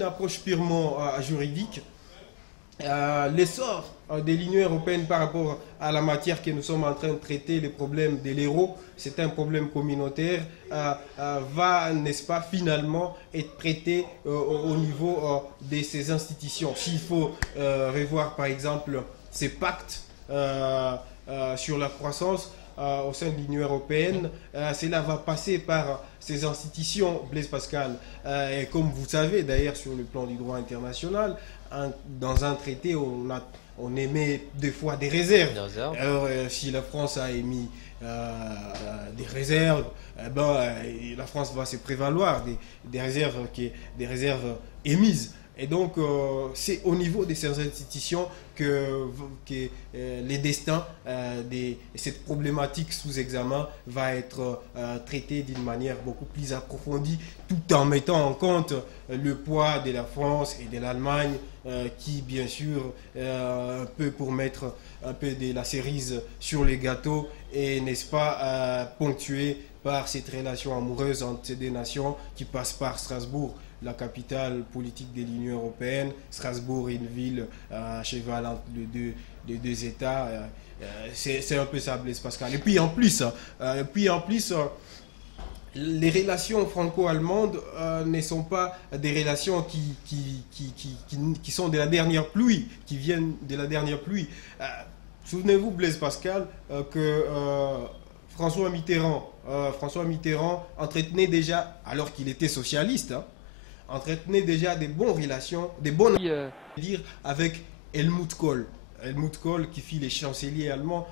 Une approche purement juridique, l'essor de l'Union européenne par rapport à la matière que nous sommes en train de traiter, les problèmes de l'euro, c'est un problème communautaire, va, n'est-ce pas, finalement être traité au niveau de ces institutions. S'il faut revoir, par exemple, ces pactes sur la croissance, au sein de l'Union européenne. Cela va passer par ces institutions, Blaise Pascal. Et comme vous savez, d'ailleurs, sur le plan du droit international, dans un traité, on émet des fois des réserves. Alors, si la France a émis des réserves, la France va se prévaloir des réserves émises. Et donc, c'est au niveau de ces institutions que les destins de cette problématique sous examen va être traité d'une manière beaucoup plus approfondie, tout en mettant en compte le poids de la France et de l'Allemagne, qui, bien sûr, un peu pour mettre un peu de la cerise sur les gâteaux et, n'est-ce pas, ponctué par cette relation amoureuse entre ces deux nations qui passe par Strasbourg, la capitale politique de l'Union européenne. Strasbourg est une ville à cheval entre les deux États. C'est un peu ça, Blaise Pascal. Et puis en plus, les relations franco-allemandes ne sont pas des relations qui sont de la dernière pluie, qui viennent de la dernière pluie. Souvenez-vous, Blaise Pascal, que François Mitterrand entretenait déjà, alors qu'il était socialiste, entretenait déjà des bonnes relations, dire, avec Helmut Kohl. Helmut Kohl qui fit les chanceliers allemands